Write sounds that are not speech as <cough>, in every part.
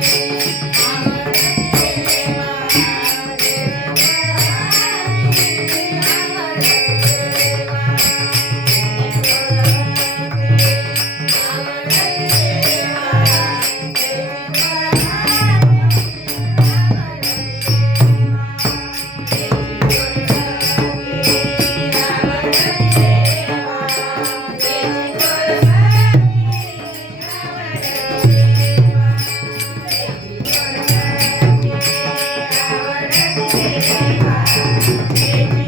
Thank <laughs> you. Thank you.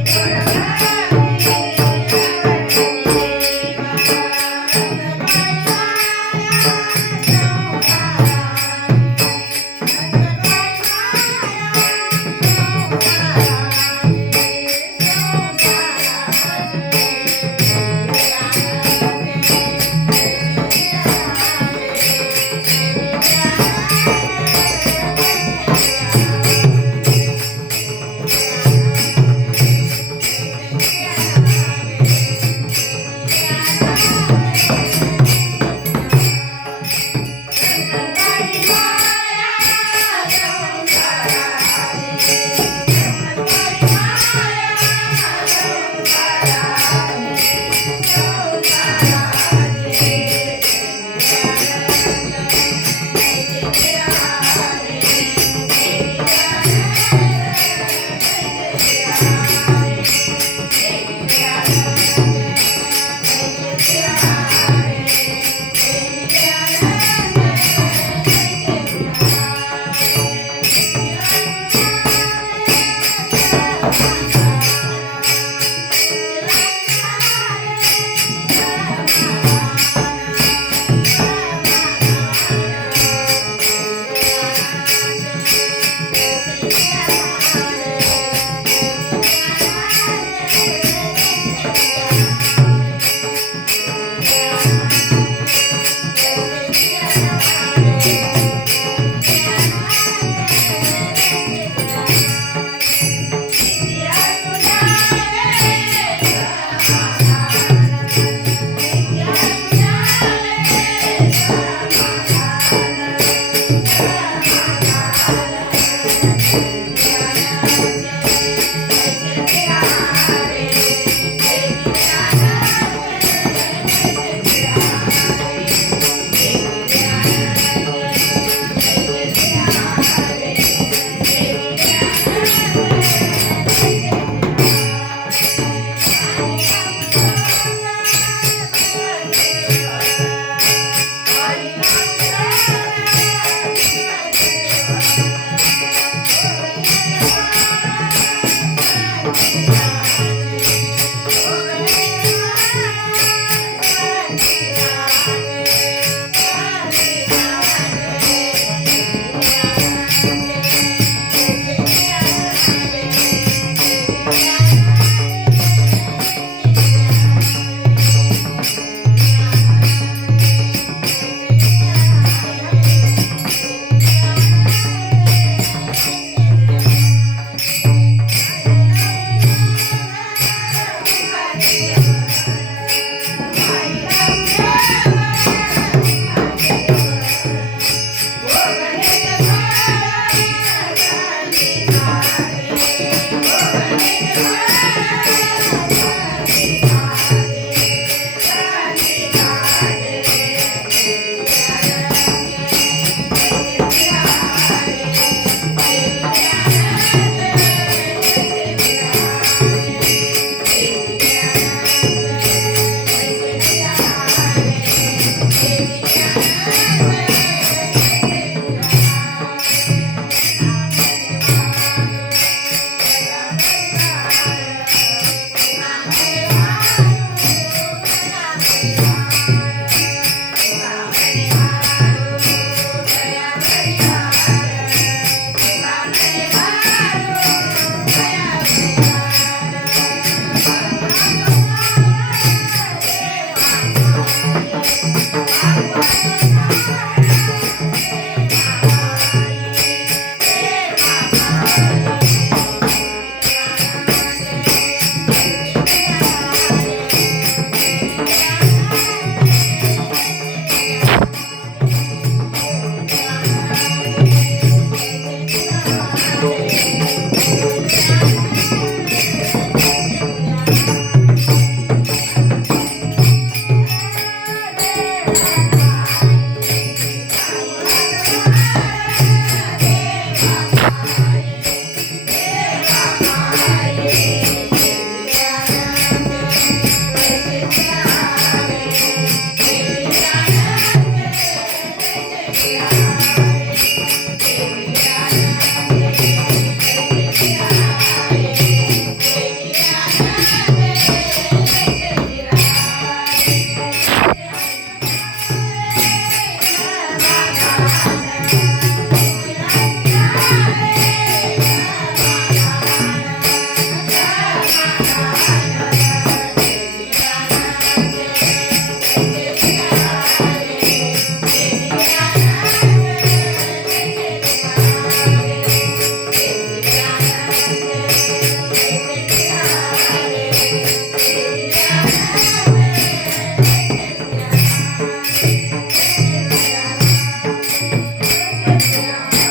Thank <laughs> you.